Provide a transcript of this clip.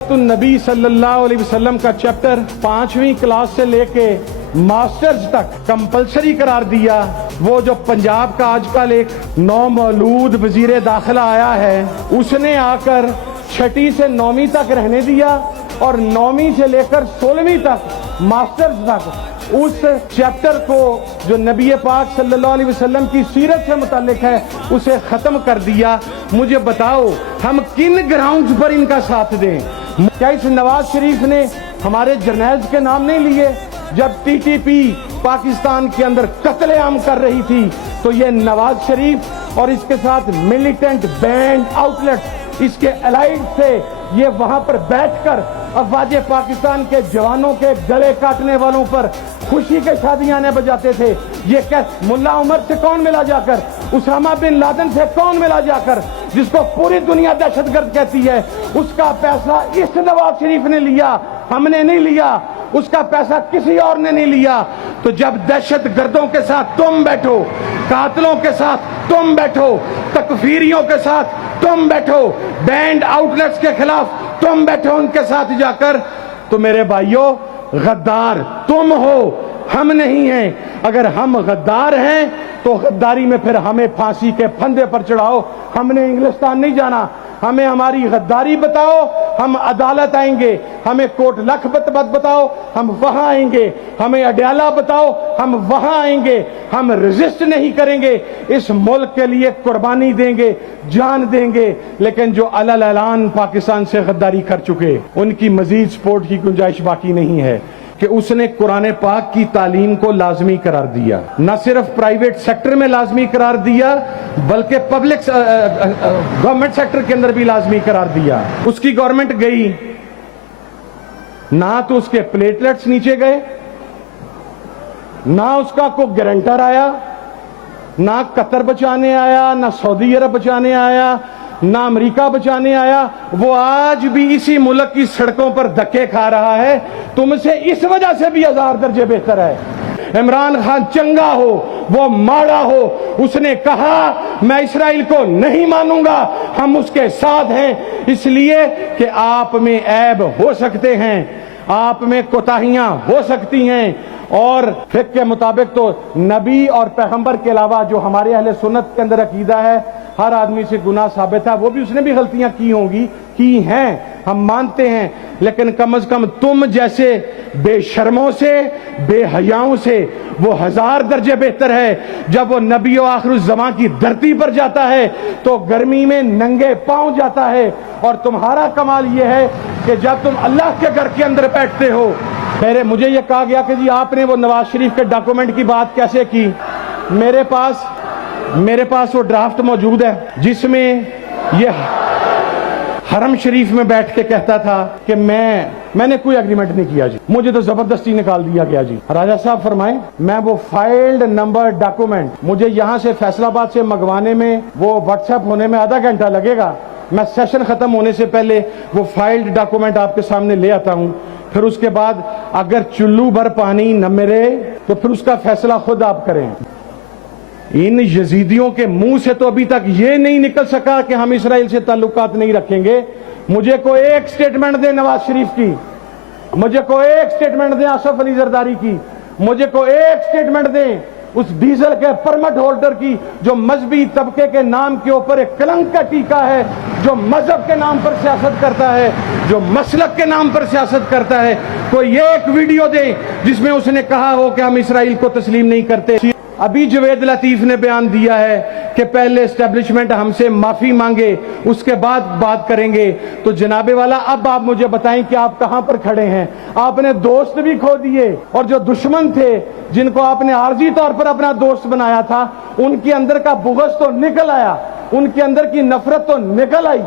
تو نبی صلی اللہ علیہ وسلم کا چیپٹر 5ویں کلاس سے لے کے ماسٹرز تک کمپلسری قرار دیا. وہ جو پنجاب کا آج کل ایک نومولود وزیر داخلہ آیا ہے, اس نے آ کر 6 سے 9ویں تک رہنے دیا اور 9ویں سے لے کر 16ویں تک ماسٹرز تک اس چیپٹر کو جو نبی پاک صلی اللہ علیہ وسلم کی سیرت سے متعلق ہے اسے ختم کر دیا. مجھے بتاؤ ہم کن گراؤنڈز پر ان کا ساتھ دیں؟ کیا اس نواز شریف نے ہمارے جرنیلز کے نام نہیں لیے؟ جب ٹی ٹی پی پاکستان کے اندر قتل عام کر رہی تھی تو یہ نواز شریف اور اس کے ساتھ ملیٹنٹ بینڈ آؤٹ لیٹ اس کے الائڈ سے یہ وہاں پر بیٹھ کر افواج پاکستان کے جوانوں کے گلے کاٹنے والوں پر خوشی کے شادیاں بجاتے تھے. یہ ملا عمر سے کون ملا جا کر, اسامہ بن لادن سے کون ملا جا کر, جس کو پوری دنیا دہشت گرد کہتی ہے, اس کا پیسہ اس نواز شریف نے لیا, ہم نے نہیں لیا. اس کا پیسہ کسی اور نے نہیں لیا. تو جب دہشت گردوں کے ساتھ تم بیٹھو, قاتلوں کے ساتھ تم بیٹھو, تکفیریوں کے ساتھ تم بیٹھو, بینڈ آؤٹ لیٹس کے خلاف تم بیٹھو ان کے ساتھ جا کر, تو میرے بھائیوں غدار تم ہو, ہم نہیں ہیں. اگر ہم غدار ہیں تو غداری میں پھر ہمیں پھانسی کے پھندے پر چڑھاؤ. ہم نے انگلستان نہیں جانا, ہمیں ہماری غداری بتاؤ, ہم عدالت آئیں گے. ہمیں کوٹ لکھپت بتاؤ, ہم وہاں آئیں گے. ہمیں اڈیالہ بتاؤ, ہم وہاں آئیں گے. ہم ریزسٹ نہیں کریں گے, اس ملک کے لیے قربانی دیں گے, جان دیں گے. لیکن جو علل اعلان پاکستان سے غداری کر چکے, ان کی مزید سپورٹ کی گنجائش باقی نہیں ہے. کہ اس نے قرآن پاک کی تعلیم کو لازمی قرار دیا, نہ صرف پرائیویٹ سیکٹر میں لازمی قرار دیا بلکہ پبلک گورنمنٹ سیکٹر کے اندر بھی لازمی قرار دیا. اس کی گورنمنٹ گئی, نہ تو اس کے پلیٹلیٹس نیچے گئے, نہ اس کا کوئی گارنٹر آیا, نہ قطر بچانے آیا, نہ سعودی عرب بچانے آیا, نہ امریکہ بچانے آیا. وہ آج بھی اسی ملک کی سڑکوں پر دھکے کھا رہا ہے. تم سے اس وجہ سے بھی 1000 درجے بہتر ہے. عمران خان چنگا ہو, وہ ماڑا ہو, اس نے کہا میں اسرائیل کو نہیں مانوں گا, ہم اس کے ساتھ ہیں. اس لیے کہ آپ میں عیب ہو سکتے ہیں, آپ میں کوتاہیاں ہو سکتی ہیں, اور فقہ کے مطابق تو نبی اور پیغمبر کے علاوہ جو ہمارے اہل سنت کے اندر عقیدہ ہے ہر آدمی سے گناہ ثابت ہے. وہ بھی اس نے بھی غلطیاں کی ہوں گی, کی ہیں, ہم مانتے ہیں. لیکن کم از کم تم جیسے بے شرموں سے, بے حیاؤں سے وہ 1000 درجے بہتر ہے. جب وہ نبی و آخر الزمان کی دھرتی پر جاتا ہے تو گرمی میں ننگے پاؤں جاتا ہے, اور تمہارا کمال یہ ہے کہ جب تم اللہ کے گھر کے اندر بیٹھتے ہو. پہلے مجھے یہ کہا گیا کہ جی آپ نے وہ نواز شریف کے ڈاکومنٹ کی بات کیسے کی. میرے پاس وہ ڈرافٹ موجود ہے جس میں یہ حرم شریف میں بیٹھ کے کہتا تھا کہ میں نے کوئی ایگریمنٹ نہیں کیا جی, مجھے تو زبردستی نکال دیا گیا جی. راجہ صاحب فرمائیں, میں وہ فائلڈ نمبر ڈاکومنٹ مجھے یہاں سے فیصل آباد سے منگوانے میں, وہ واٹس ایپ ہونے میں آدھا گھنٹہ لگے گا. میں سیشن ختم ہونے سے پہلے وہ فائلڈ ڈاکومنٹ آپ کے سامنے لے آتا ہوں. پھر اس کے بعد اگر چلو بھر پانی نہ ملے تو پھر اس کا فیصلہ خود آپ کریں. ان یزیدیوں کے منہ سے تو ابھی تک یہ نہیں نکل سکا کہ ہم اسرائیل سے تعلقات نہیں رکھیں گے. مجھے کوئی ایک سٹیٹمنٹ دے نواز شریف کی, مجھے کوئی ایک سٹیٹمنٹ دیں آصف علی زرداری کی, مجھے کوئی ایک سٹیٹمنٹ دیں اس ڈیزل کے پرمٹ ہولڈر کی جو مذہبی طبقے کے نام کے اوپر ایک کلنک کا ٹیکا ہے, جو مذہب کے نام پر سیاست کرتا ہے, جو مسلک کے نام پر سیاست کرتا ہے. کوئی ایک ویڈیو دیں جس میں اس نے کہا ہو کہ ہم اسرائیل کو تسلیم نہیں کرتے. ابھی جوید لطیف نے بیان دیا ہے کہ پہلے اسٹیبلشمنٹ ہم سے معافی مانگے, اس کے بعد بات کریں گے. تو جناب والا اب آپ مجھے بتائیں کہ آپ کہاں پر کھڑے ہیں. آپ نے دوست بھی کھو دیے, اور جو دشمن تھے جن کو آپ نے عارضی طور پر اپنا دوست بنایا تھا ان کے اندر کا بغض تو نکل آیا, ان کے اندر کی نفرت تو نکل آئی.